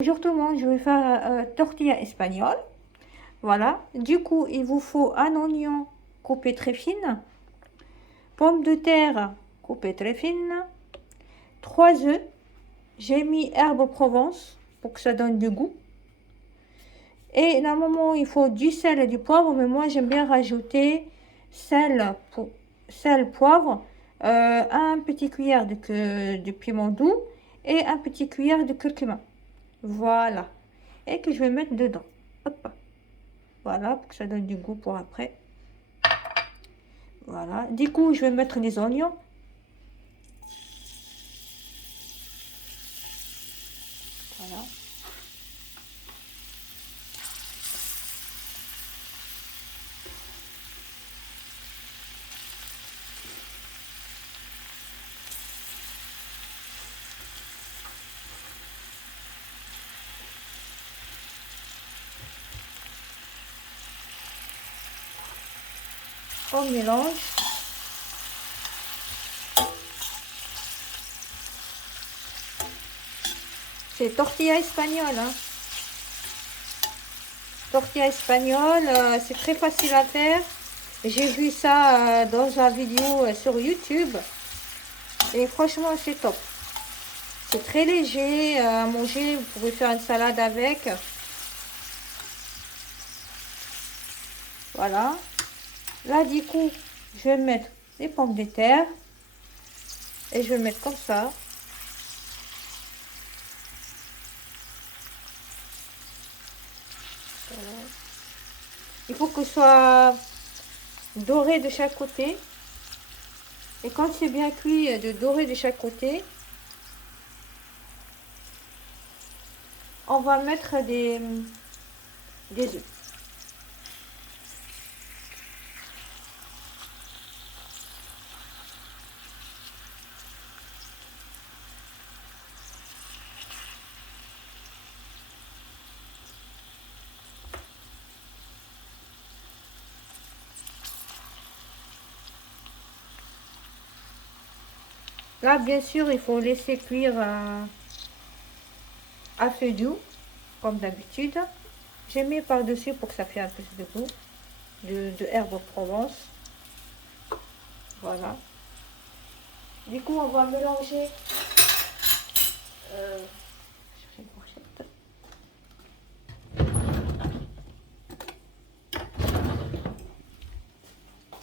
Bonjour tout le monde, je vais faire tortilla espagnole. Voilà, du coup, il vous faut un oignon coupé très fine, pommes de terre coupées très fines, 3 œufs. J'ai mis herbe Provence pour que ça donne du goût. Et normalement, il faut du sel et du poivre, mais moi j'aime bien rajouter sel, poivre, un petit cuillère de piment doux et un petit cuillère de curcuma. Voilà. Et que je vais mettre dedans. Hop. Voilà, pour que ça donne du goût pour après. Voilà. Du coup, je vais mettre les oignons. Voilà. On mélange. C'est tortilla espagnole. Hein. Tortilla espagnole, c'est très facile à faire. J'ai vu ça dans une vidéo sur YouTube. Et franchement, c'est top. C'est très léger à manger. Vous pouvez faire une salade avec. Voilà. Là, du coup, je vais mettre les pommes de terre. Et je vais mettre comme ça. Voilà. Il faut que ce soit doré de chaque côté. Et quand c'est bien cuit, de dorer de chaque côté, on va mettre des œufs. Là, bien sûr, il faut laisser cuire à feu doux, comme d'habitude. J'ai mis par-dessus pour que ça fasse un peu de goût, de herbe Provence. Voilà. Du coup, on va mélanger. Chercher une fourchette.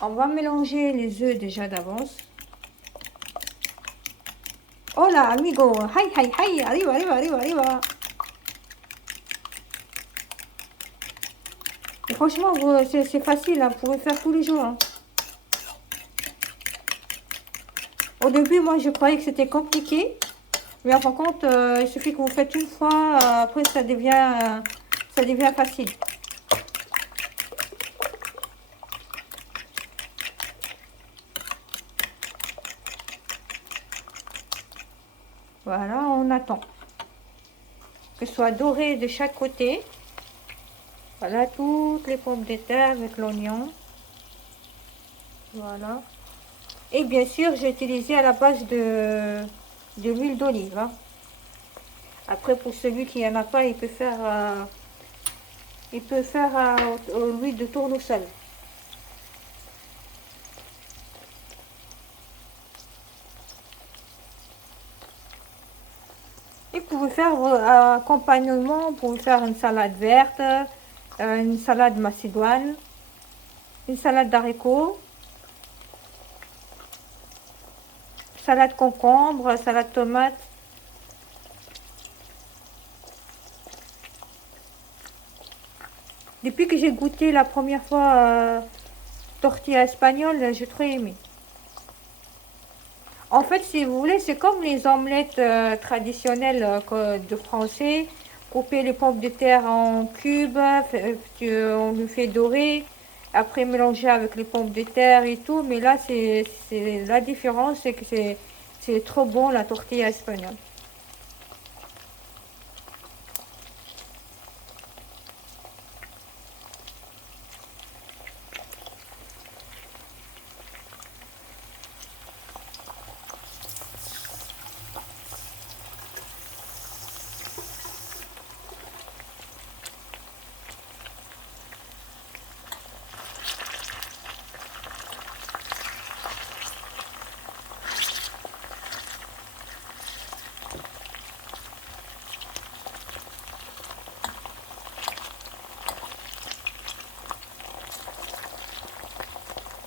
On va mélanger les œufs déjà d'avance. Hola, amigo. Hi, hi, hi. Arriba, arriba, arriba, arriba. Et franchement, c'est facile. Hein, vous pouvez faire tous les jours. Hein. Au début, moi, je croyais que c'était compliqué. Mais en fin de compte, il suffit que vous faites une fois. Après, ça devient facile. Voilà, on attend. Que ce soit doré de chaque côté. Voilà, toutes les pommes de terre avec l'oignon. Voilà. Et bien sûr, j'ai utilisé à la base de l'huile d'olive. Hein. Après, pour celui qui n'en a pas, il peut faire l'huile de tournesol. Et vous pouvez faire accompagnement, vous pouvez faire une salade verte, une salade macédoine, une salade d'haricots, salade concombre, salade tomate. Depuis que j'ai goûté la première fois tortilla espagnole, j'ai trop aimé. En fait, si vous voulez, c'est comme les omelettes traditionnelles de français. Couper les pommes de terre en cubes, on le fait dorer, après mélanger avec les pommes de terre et tout. Mais là, c'est la différence, c'est que c'est trop bon la tortilla espagnole.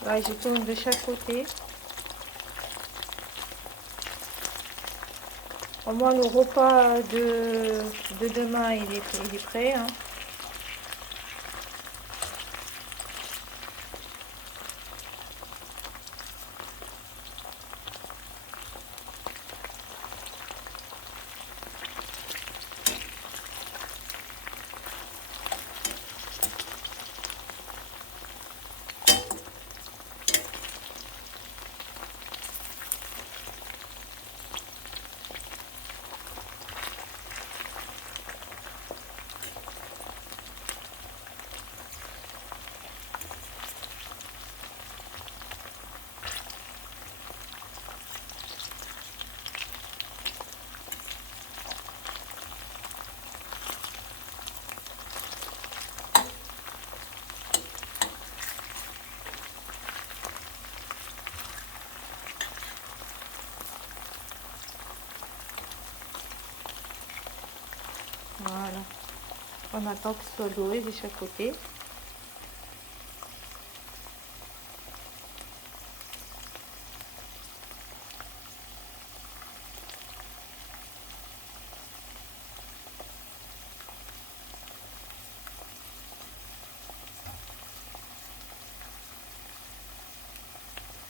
Là, je tourne de chaque côté. Au moins, le repas de demain, il est prêt. Hein. Voilà. On attend que ce soit doré de chaque côté.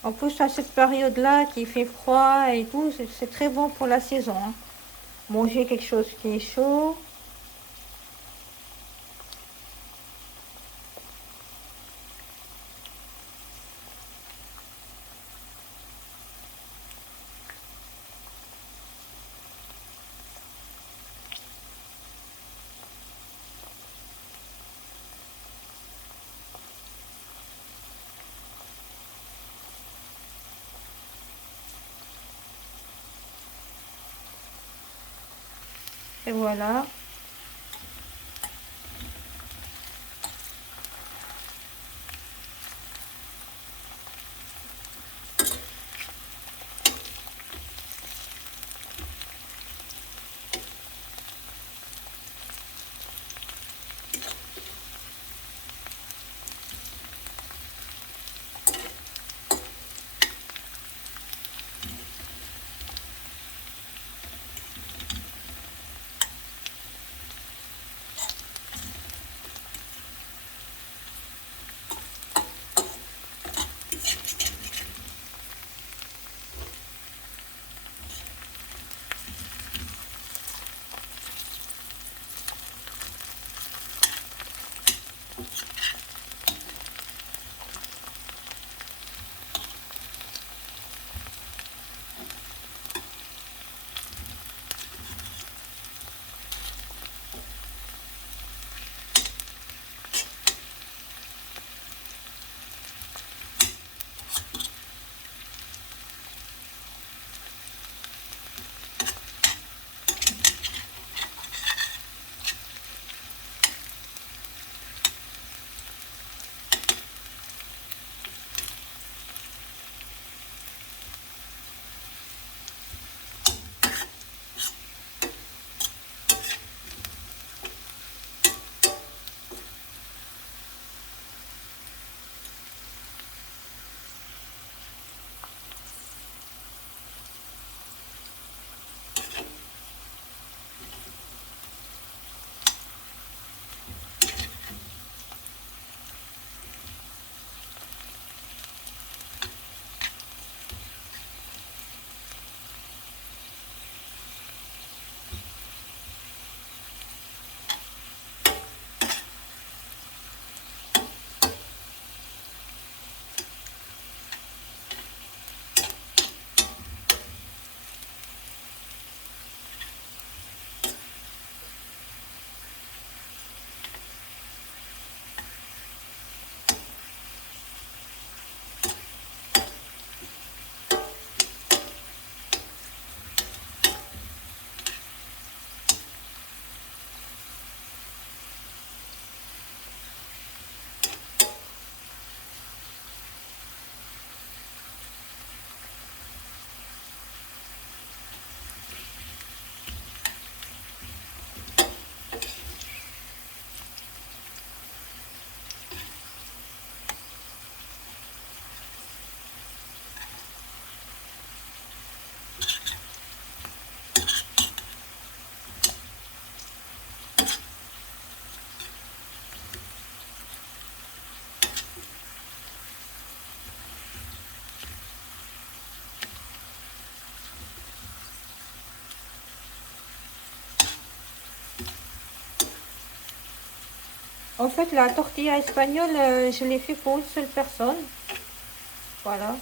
En plus, à cette période-là, qui fait froid et tout, c'est très bon pour la saison. Hein. Manger quelque chose qui est chaud. Et voilà. En fait, la tortilla espagnole, je l'ai fait pour une seule personne. Voilà.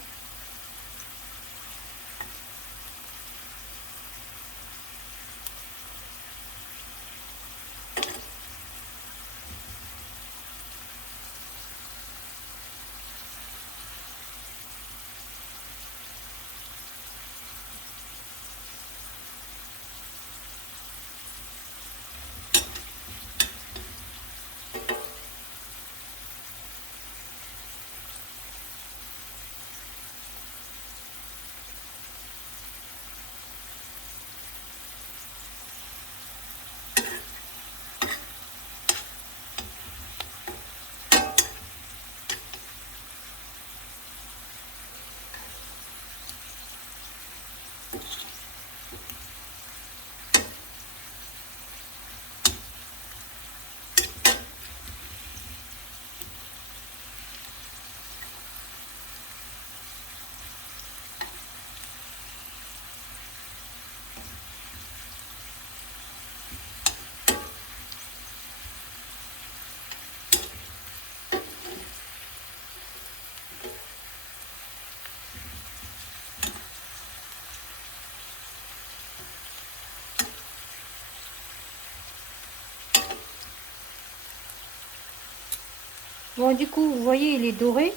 Bon, du coup, vous voyez, il est doré.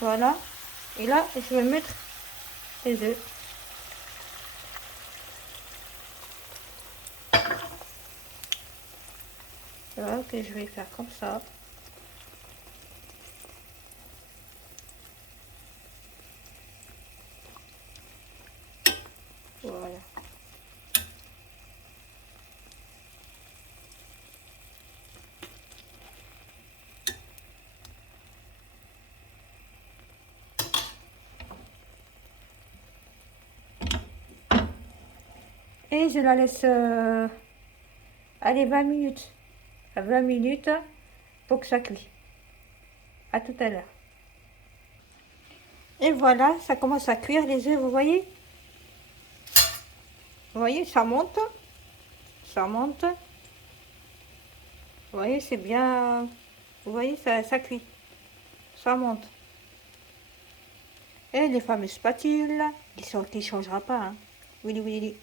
Voilà. Et là, je vais mettre les œufs. Voilà, que je vais faire comme ça. Voilà. Et je la laisse allez 20 minutes. 20 minutes pour que ça cuise. À tout à l'heure. Et voilà, ça commence à cuire les œufs, vous voyez? Vous voyez, ça monte. Ça monte. Vous voyez, c'est bien. Vous voyez, ça cuit. Ça monte. Et les fameuses spatules, qui ne changera pas. Hein. Oui, oui, oui.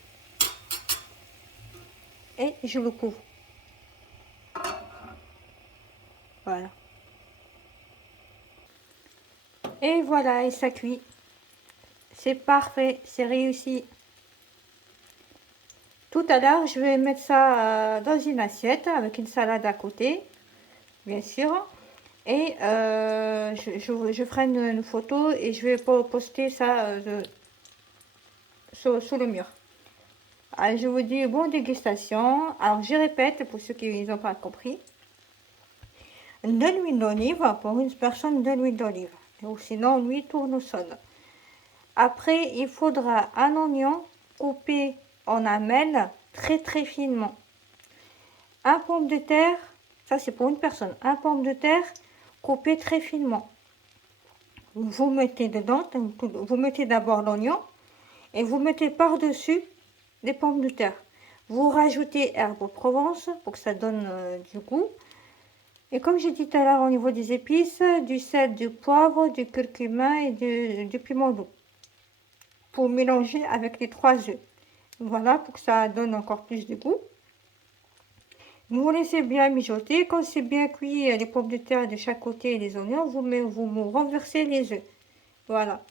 Et je le couvre. Voilà. Et voilà, et ça cuit. C'est parfait, c'est réussi. Tout à l'heure, je vais mettre ça dans une assiette avec une salade à côté, bien sûr. Et je ferai une photo et je vais poster ça sous le mur. Alors, je vous dis bonne dégustation. Alors, je répète pour ceux qui n'ont pas compris. De l'huile d'olive pour une personne, de l'huile d'olive. Ou sinon, l'huile tournesol. Après, il faudra un oignon coupé en lamelles très très finement. Un pomme de terre, ça c'est pour une personne. Un pomme de terre coupé très finement. Vous mettez dedans, vous mettez d'abord l'oignon et vous mettez par-dessus des pommes de terre. Vous rajoutez herbe Provence pour que ça donne du goût. Et comme j'ai dit tout à l'heure au niveau des épices, du sel, du poivre, du curcuma et du piment doux. Pour mélanger avec les 3 œufs. Voilà, pour que ça donne encore plus de goût. Vous laissez bien mijoter. Quand c'est bien cuit, les pommes de terre de chaque côté et les oignons, vous renversez les œufs. Voilà.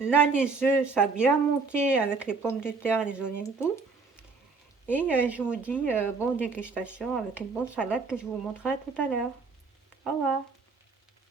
Là, les œufs, ça a bien monté avec les pommes de terre, les oignons et tout. Et je vous dis bonne dégustation avec une bonne salade que je vous montrerai tout à l'heure. Au revoir.